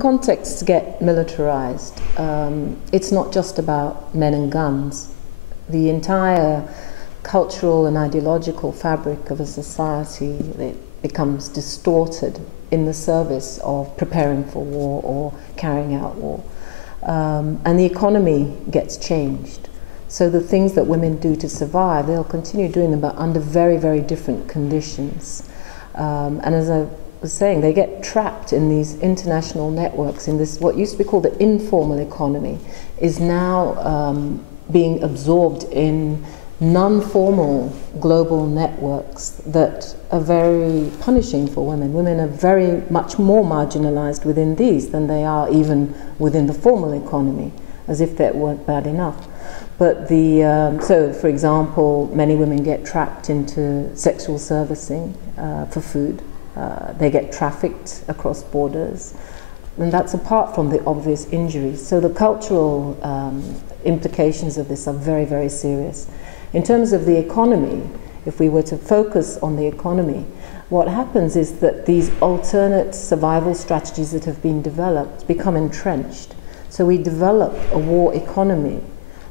Contexts get militarized. It's not just about men and guns. The entire cultural and ideological fabric of a society, it becomes distorted in the service of preparing for war or carrying out war. And the economy gets changed. So the things that women do to survive, they'll continue doing them, but under very, very different conditions. And as I was saying, they get trapped in these international networks, in this, what used to be called the informal economy, is now being absorbed in non-formal global networks that are very punishing for women. Women are very much more marginalized within these than they are even within the formal economy, as if that weren't bad enough. But so, for example, many women get trapped into sexual servicing for food. They get trafficked across borders, and that's apart from the obvious injuries. So the cultural implications of this are very, very serious. In terms of the economy, if we were to focus on the economy, what happens is that these alternate survival strategies that have been developed become entrenched. So we develop a war economy,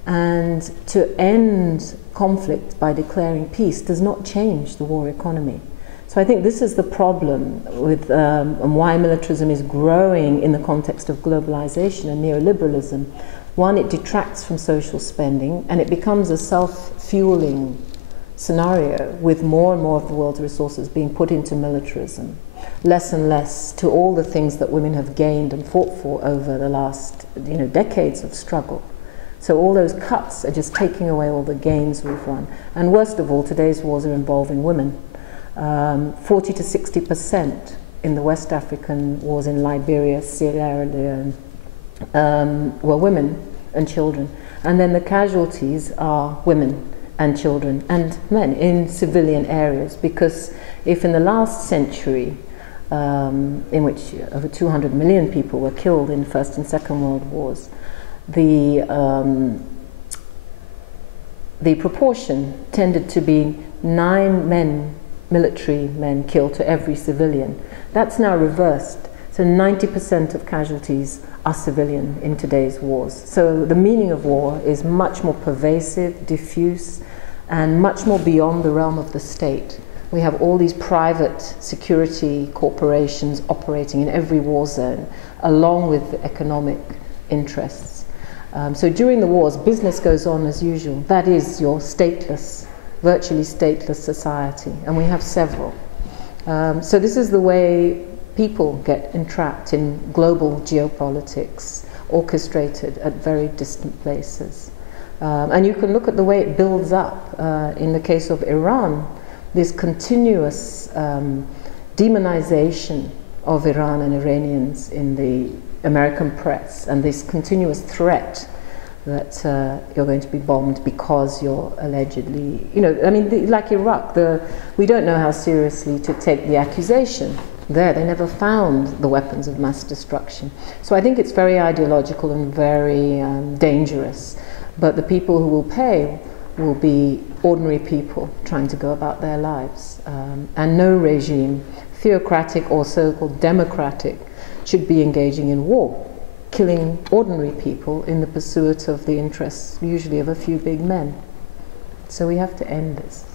and to end conflict by declaring peace does not change the war economy. So I think this is the problem with and why militarism is growing in the context of globalization and neoliberalism. One, it detracts from social spending, and it becomes a self-fueling scenario with more and more of the world's resources being put into militarism, less and less to all the things that women have gained and fought for over the last decades of struggle. So all those cuts are just taking away all the gains we've won. And worst of all, today's wars are involving women. 40 to 60% in the West African wars in Liberia, Sierra Leone, were women and children. And then the casualties are women and children and men in civilian areas, because if in the last century, in which over 200 million people were killed in First and Second World Wars, the proportion tended to be 9 military men killed to every civilian. That's now reversed. So 90% of casualties are civilian in today's wars. So the meaning of war is much more pervasive, diffuse, and much more beyond the realm of the state. We have all these private security corporations operating in every war zone, along with the economic interests. So during the wars, business goes on as usual. That is your stateless, virtually stateless society, and we have several. So this is the way people get entrapped in global geopolitics, orchestrated at very distant places. And you can look at the way it builds up. In the case of Iran, this continuous demonization of Iran and Iranians in the American press, and this continuous threat that you're going to be bombed because you're allegedly, like Iraq, we don't know how seriously to take the accusation. They never found the weapons of mass destruction. So I think it's very ideological and very dangerous. But the people who will pay will be ordinary people trying to go about their lives. And no regime, theocratic or so-called democratic, should be engaging in war, killing ordinary people in the pursuit of the interests, usually of a few big men. So we have to end this.